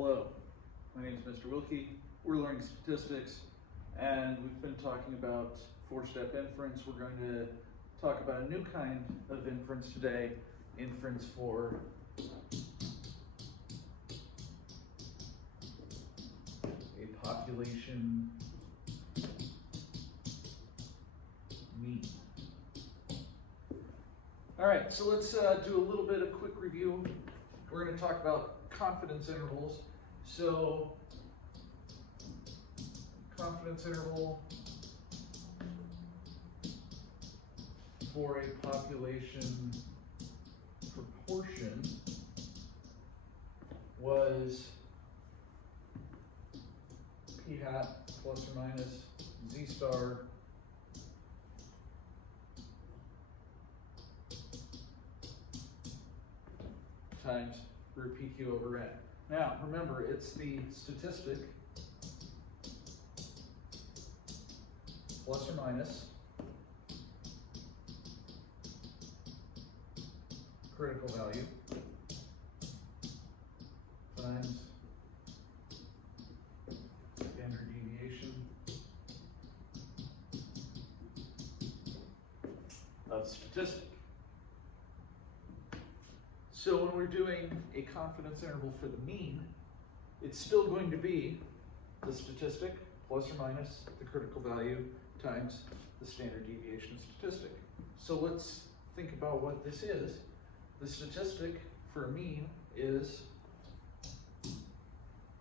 Hello, my name is Mr. Wilke. We're learning statistics, and we've been talking about four-step inference. We're going to talk about a new kind of inference today, inference for a population mean. All right, so let's do a little bit of quick review. We're going to talk about confidence intervals. So, confidence interval for a population proportion was p hat plus or minus z star times root PQ over N. Now, remember, it's the statistic plus or minus critical value times standard deviation of the statistic. So when we're doing a confidence interval for the mean, it's still going to be the statistic plus or minus the critical value times the standard deviation statistic. So let's think about what this is. The statistic for a mean is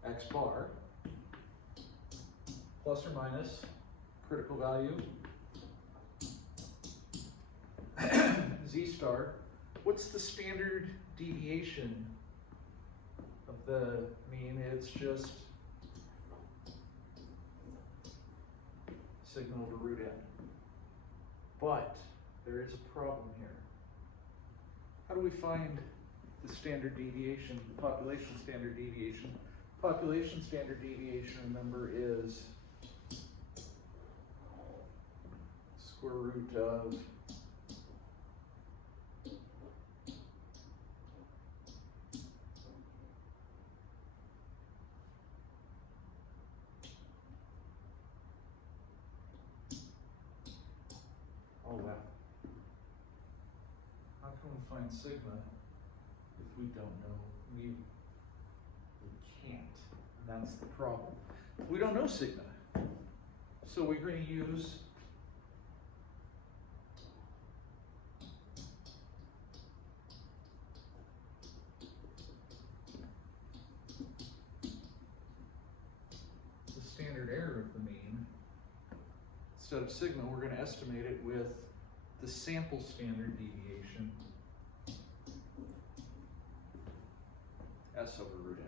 x bar plus or minus critical value z star. What's the standard deviation of the mean? It's just sigma over root n. But there is a problem here. How do we find the standard deviation, the population standard deviation? Population standard deviation, remember, is square root of how can we find sigma if we don't know mu? We can't, and that's the problem. We don't know sigma, so we're going to use the standard error of the mean. Instead of sigma, we're going to estimate it with the sample standard deviation, S over root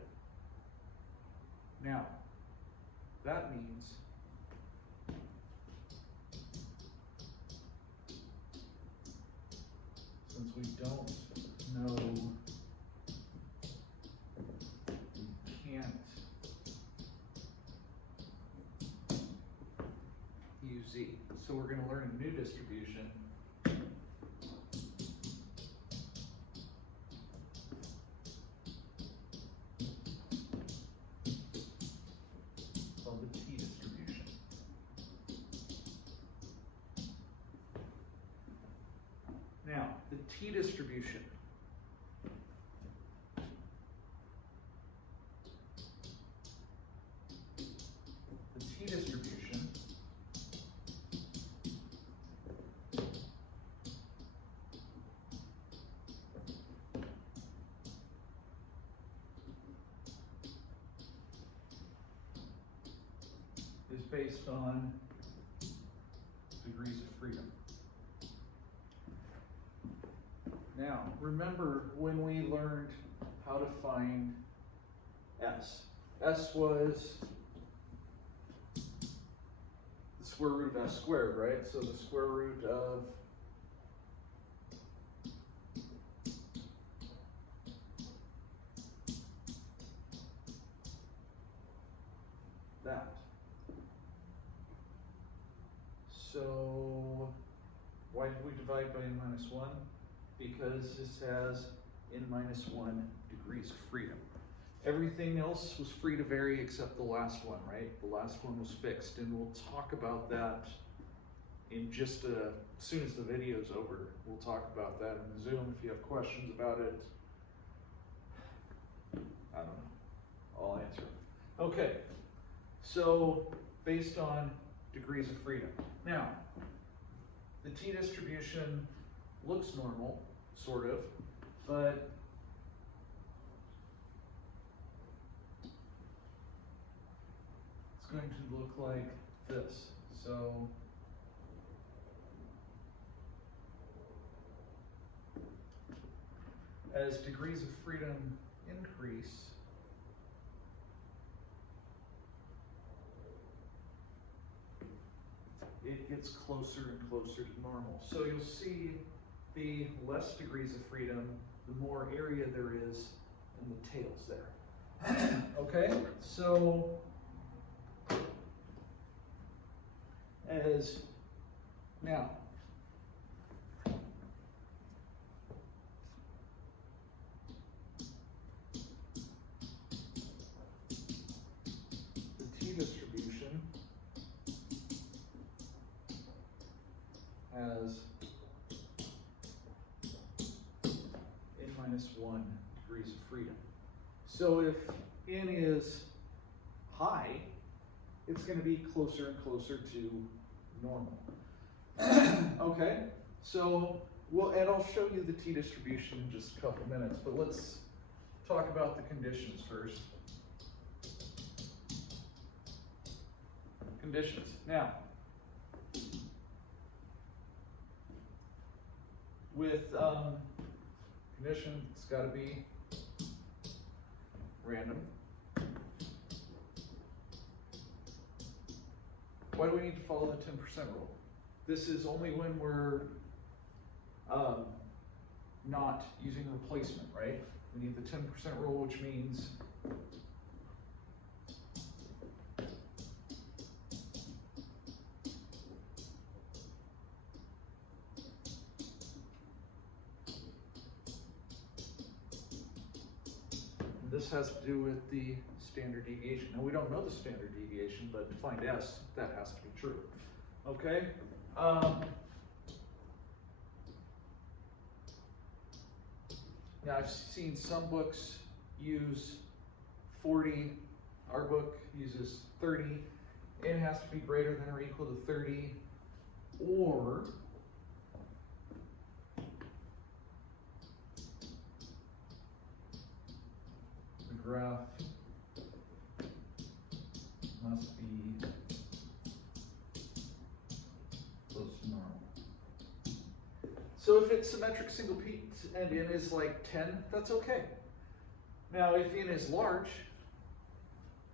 n. Now, that means since we don't know, we can't use z. So we're going to learn a new distribution called the t distribution. Now, the t distribution is based on degrees of freedom. Now, remember when we learned how to find S. S was the square root of S squared, right? So the square root of that. So why did we divide by n minus 1? Because this has n minus 1 degrees of freedom. Everything else was free to vary except the last one, right? The last one was fixed, and we'll talk about that in just as soon as the video's over. We'll talk about that in Zoom. If you have questions about it, I don't know, I'll answer. Okay, so based on degrees of freedom. Now, the t-distribution looks normal, sort of, but it's going to look like this. So as degrees of freedom increase, it gets closer and closer to normal. So you'll see the less degrees of freedom, the more area there is in the tails there. Okay, so as now, the t-distribution has n-1 degrees of freedom. So if n is high, it's going to be closer and closer to normal. Okay, so and I'll show you the t-distribution in just a couple minutes, but let's talk about the conditions first. Conditions. Now, with condition, it's got to be random. Why do we need to follow the 10% rule? This is only when we're not using replacement, right? We need the 10% rule, which means this has to do with the standard deviation. Now, we don't know the standard deviation, but to find S, that has to be true. Okay? Now, I've seen some books use 40. Our book uses 30. It has to be greater than or equal to 30, or the graph must be close to normal. So if it's symmetric single peak and n is like 10, that's okay. Now if n is large,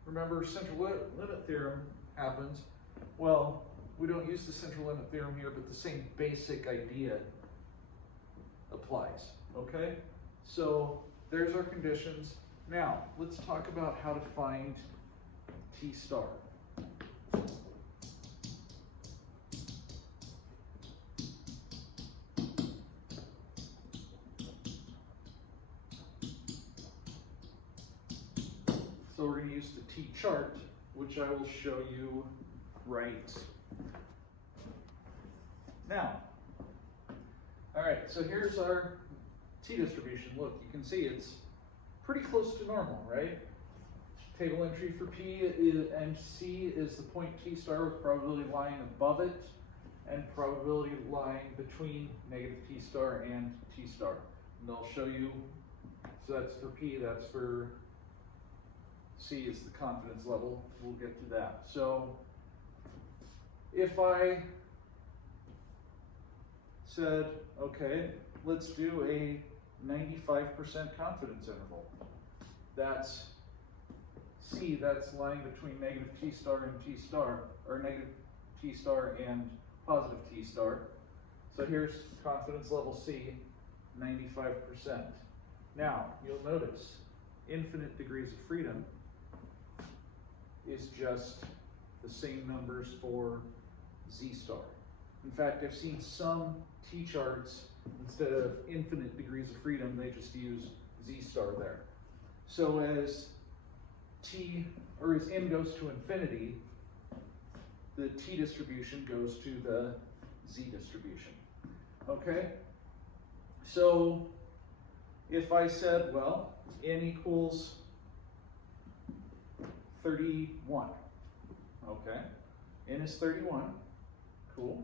remember central limit theorem happens. Well, we don't use the central limit theorem here, but the same basic idea applies, okay? So there's our conditions. Now, let's talk about how to find T star. So we're going to use the T chart, which I will show you right now. All right, so here's our T distribution. Look, you can see it's pretty close to normal, right? Table entry for P and C is the point T star with probability lying above it and probability lying between negative T star and T star. And I'll show you, so that's for P, that's for C is the confidence level. We'll get to that. So if I said, okay, let's do a 95% confidence interval. That's C, that's lying between negative T star and T star, or negative T star and positive T star. So here's confidence level C, 95%. Now, you'll notice infinite degrees of freedom is just the same numbers for Z star. In fact, I've seen some T charts, instead of infinite degrees of freedom, they just use Z star there. So as t, or as n goes to infinity, the t distribution goes to the z distribution. Okay? So if I said, well, n equals 31. Okay? N is 31. Cool.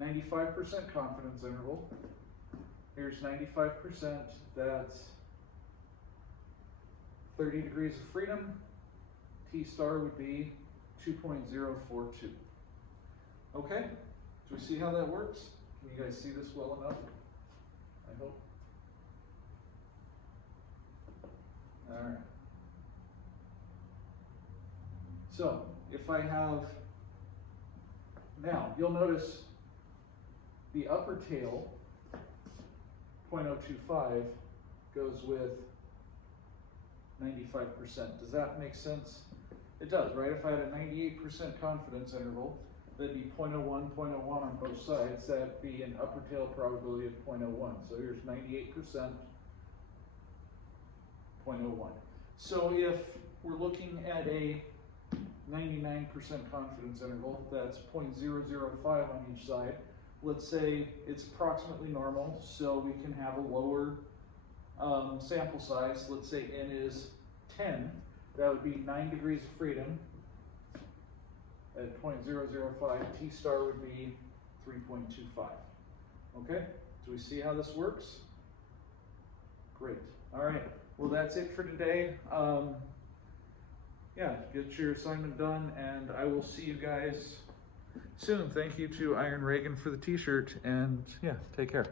95% confidence interval. Here's 95%. That's 30 degrees of freedom. T star would be 2.042. Okay? Do we see how that works? Can you guys see this well enough? I hope. All right. So, if I have, now, you'll notice the upper tail, 0.025, goes with 95%. Does that make sense? It does, right? If I had a 98% confidence interval, that'd be 0.01, 0.01 on both sides. That'd be an upper tail probability of 0.01. So here's 98%, 0.01. So if we're looking at a 99% confidence interval, that's 0.005 on each side. Let's say it's approximately normal, so we can have a lower sample size. Let's say n is 10. That would be 9 degrees of freedom at 0.005. T star would be 3.25. Okay? Do we see how this works? Great. All right. Well, that's it for today. Yeah, get your assignment done, and I will see you guys soon. Thank you to Iron Reagan for the t-shirt, and yeah, take care.